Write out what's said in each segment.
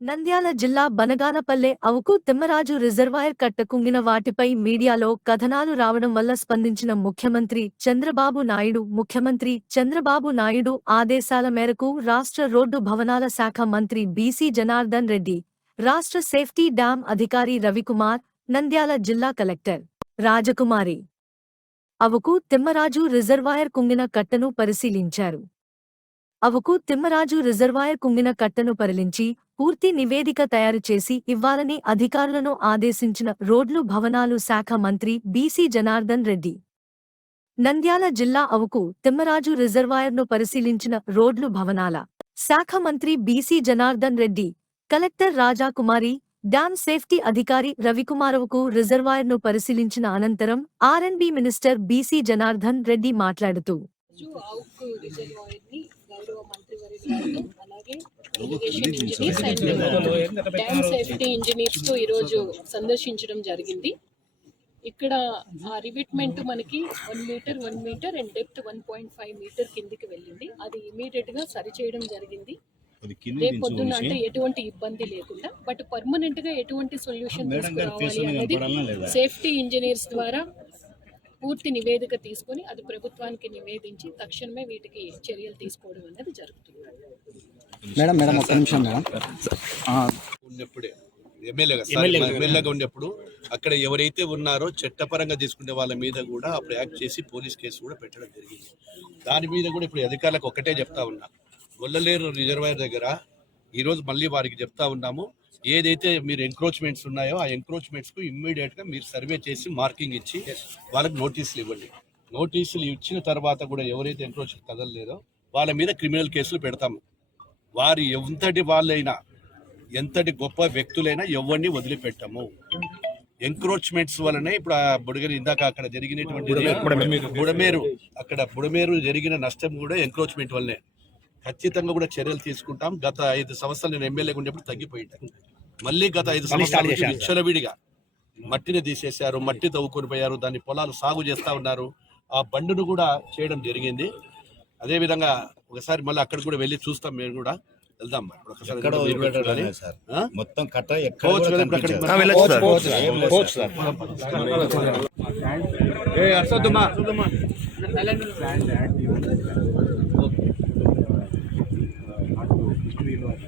నంద్యాల జిల్లా బనగానపల్లె అవుకు తిమ్మరాజు రిజర్వాయర్ కట్ట కుంగిన వాటిపై మీడియాలో కథనాలు రావడం వల్ల స్పందించిన ముఖ్యమంత్రి చంద్రబాబు నాయుడు ముఖ్యమంత్రి చంద్రబాబు నాయుడు ఆదేశాల మేరకు రాష్ట్ర రోడ్డు భవనాల శాఖ మంత్రి బీసీ జనార్దన్ రెడ్డి రాష్ట్ర సేఫ్టీ డ్యాం అధికారి రవికుమార్ నంద్యాల జిల్లా కలెక్టర్ రాజకుమారి. అవుకు తిమ్మరాజు రిజర్వాయర్ కుంగిన కట్టను పరిశీలించారు. అవుకు తిమ్మరాజు రిజర్వాయర్ కుంగిన కట్టను పరిలించి పూర్తి నివేదిక తయారు చేసి ఇవ్వాలని అధికారులను ఆదేశించిన రోడ్లు భవనాలు శాఖ మంత్రి బీసీ జనార్దన్ రెడ్డి. నంద్యాల జిల్లా అవుకు తిమ్మరాజు రిజర్వాయర్ను పరిశీలించిన రోడ్లు భవనాల శాఖ మంత్రి BC Janardhan Reddy collector Rajakumari dam safety అధికారి రవికుమారవుకు రిజర్వాయర్ను పరిశీలించిన అనంతరం RNB minister BC Janardhan Reddy మాట్లాడుతూ అలాగే irrigation engineers and dam safety ఇంజనీర్స్తో ఈరోజు సందర్శించడం జరిగింది. ఇక్కడ ఆ రివిట్మెంట్ మనకి one metre one metre and depth one point five metre కిందికి వెళ్ళింది. అది ఇమీడియట్గా సరి చేయడం జరిగింది. రేపు పొద్దున్న అంటే ఎటువంటి ఇబ్బంది లేకుండా బట్ పర్మనెంట్గా ఎటువంటి సొల్యూషన్ తీసుకురావాలి అనేది సేఫ్టీ ఇంజనీర్స్ ద్వారా పూర్తి నివేదిక తీసుకొని అది ప్రభుత్వానికి నివేదించి తక్షణమే వీటికి చర్యలు తీసుకోవడం అనేది జరుగుతుంది మేడం మేడం ఒక్క నిమిషం మేడం. ఆ, ఉన్నప్పుడే. ఎమ్మెల్యేగా ఉన్నప్పుడు అక్కడ ఎవరైతే ఉన్నారో చట్టపరంగా తీసుకునే వాళ్ళ మీద కూడా అప్పుడు యాక్ట్ చేసి పోలీస్ కేసు కూడా పెట్టడం జరిగింది. దాని మీద కూడా ఇప్పుడు అధికారులకు ఒక్కటే చెప్తా ఉన్నా. గొల్లలేరు రిజర్వాయర్ దగ్గర ఈరోజు మళ్ళీ వారికి చెప్తా ఉన్నాము. ఏదైతే మీరు ఎంక్రోచ్మెంట్స్ ఉన్నాయో ఆ ఎంక్రోచ్మెంట్స్కు ఇమ్మీడియట్గా మీరు సర్వే చేసి మార్కింగ్ ఇచ్చి వాళ్ళకి నోటీసులు ఇవ్వండి. నోటీసులు ఇచ్చిన తర్వాత కూడా ఎవరైతే ఎంక్రోచ్ కదలలేదో వాళ్ళ మీద క్రిమినల్ కేసులు పెడతాము. వారు ఎంతటి వాళ్ళైనా ఎంతటి గొప్ప వ్యక్తులైనా ఎవరిని వదిలిపెట్టము. ఎంక్రోచ్మెంట్స్ వలనే ఇప్పుడు ఆ బుడగరి ఇందాక అక్కడ జరిగినటువంటి బుడమేరు అక్కడ బుడమేరు జరిగిన నష్టం కూడా ఎంక్రోచ్మెంట్ వల్లనే. ఖచ్చితంగా కూడా చర్యలు తీసుకుంటాం. గత ఐదు సంవత్సరాలు నేను ఎమ్మెల్యేగా ఉన్నప్పుడు తగ్గిపోయింటాను మళ్ళీ గత ఐదు సంవత్సరాల నుంచి విచ్చలవిడిగా మట్టిని తీసేశారు మట్టి తవ్వుకొని పోయారు దాన్ని పొలాలు సాగు చేస్తా ఉన్నారు. ఆ బండును కూడా చేయడం జరిగింది. అదే విధంగా ఒకసారి మళ్ళీ అక్కడ కూడా వెళ్ళి చూస్తాం మేము కూడా. వెళ్దాం? మొత్తం కట్ట ఎక్కడ कुछ भी बात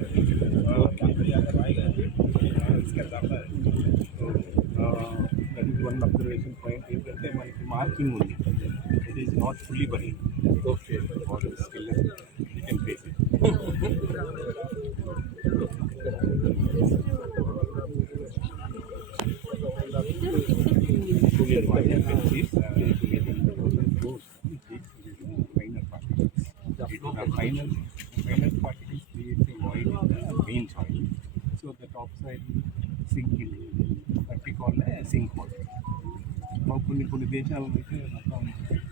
वन ऑब्जर्वेशन पॉइंट ये करते हैं हमारी मार्किंग होगी इट इज़ नॉट फुली बनी ओके और skill you can face it. Main soil. So the top soil sink in that we call a sink hole. మా కొన్ని కొన్ని దేశాల్లో అయితే మొత్తం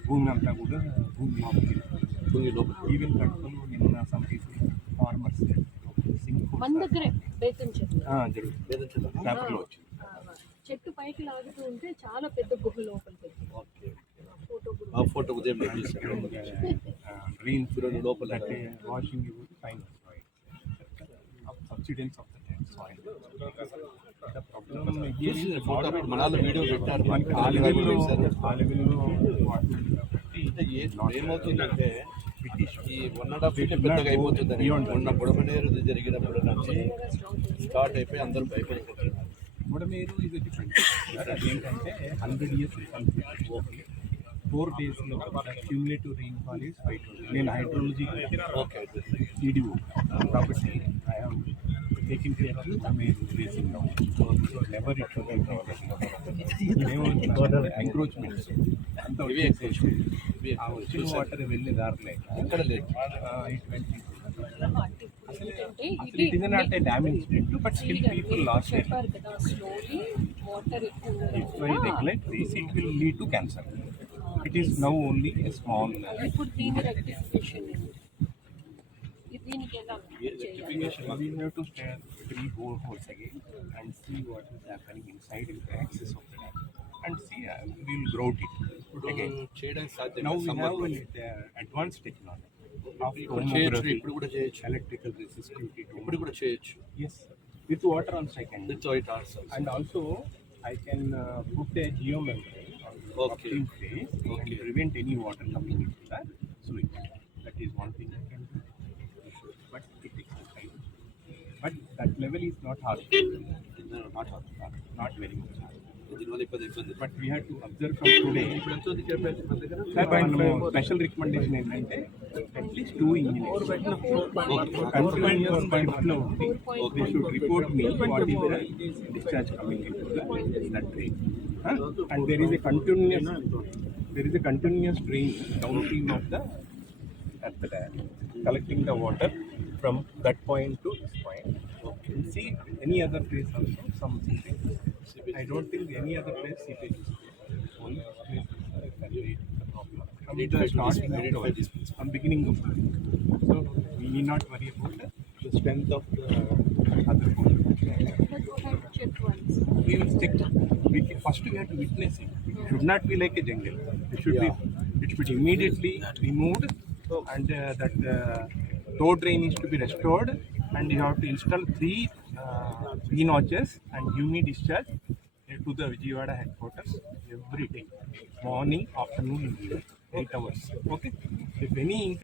భూమి అంతా కూడా భూమి లోపలికి ఈవెన్ కట్టుకొని నిన్న సమ్ పీపుల్ ఫార్మర్స్ సింక్ జరుగుతుంది. పేపర్లో వచ్చింది. చెట్టు పైకి లాగుతూ ఉంటే చాలా పెద్ద గుహ లోపలికి ఆ ఫోటో ఉదయం. గ్రీన్ లోపల. Washing fine subsidence of the soil problem video పెట్టారు ఆ లెవెల్లో ఆ లెవెల్లో ఏమవుతుందంటే ఈ వన్ అండ్ హాఫ్ ఫీట్ పెద్దగా అయిపోతుందని మొన్న బుడమనేరు జరిగినప్పుడు నుంచి స్టార్ట్ అయిపోయి అందరూ భయపడిపోతున్నారు. బుడమేరు ఇది డిఫరెంట్ అదేంటంటే హండ్రెడ్ ఇయర్స్ ఫోర్ డేస్లో క్యూములేటివ్ రెయిన్ఫాల్ ఈస్ ఫైవ్ నేను హైడ్రాలజీ ఓకే. ఈడిఓ. కాబట్టి I'm taking care of Budameru basin now so never it encroachments అంత ఇవి encroachment. ఇవి ఆ వచ్చిన వాటర్ వెళ్ళే దారిలో ఎక్కడ లేదు. ఇటువంటి ఎందుకంటే అసలు it is not a dam incident but still people lost కదా స్లోలీ వాటర్ ఎక్కువ it will lead to cancer. It is now only a small. ఇప్పుడు దీని రెక్టిఫికేషన్ దీనికి ఎలా చేయాలి We have to stare three boreholes again and see what is happening inside in the axis of the dam and see uh, we will grout it again. చేయడానికి సాధ్యం Now లేదు. we Summer have లో. an uh, advanced technology of ఇప్పుడు చేయొచ్చు tomography, ఇప్పుడు కూడా చేయొచ్చు electrical resistivity ఇప్పుడు tomography. కూడా చేయొచ్చు Yes, with water on second. That's why it also. And also, I can uh, put a geomembrane on the Okay. upstream phase and prevent any water coming into the sewage. That is one thing I can do. But it takes time. But that level is not hard. No, not all. Not very much hard. దీనివల్ల ఇబ్బంది ఇబ్బంది But we have to observe from today. ఇప్పుడు ఎంత ఉంది capacity మన దగ్గర మనము special recommendation ఏంటంటే at least two engineers continuous పైప్లో they should report me what is the discharge coming into that drain and there is a continuous there is a continuous drain downstream of the at the dam, collecting the water from that point to this point. And see any other place also, some seepage. I don't think any other place seepage is. Only place can create the problem. From the of the from beginning of the. So we need not worry about the strength of the other pole. We will stick. We can, first we have to witness it. It should not be like a jungle. It should be. It should be immediately removed, and uh, that uh, tow drain is to be restored, and you have to install three uh, notches and me discharge to the Vijayawada headquarters every day, morning, afternoon, evening, eight hours. Okay. If any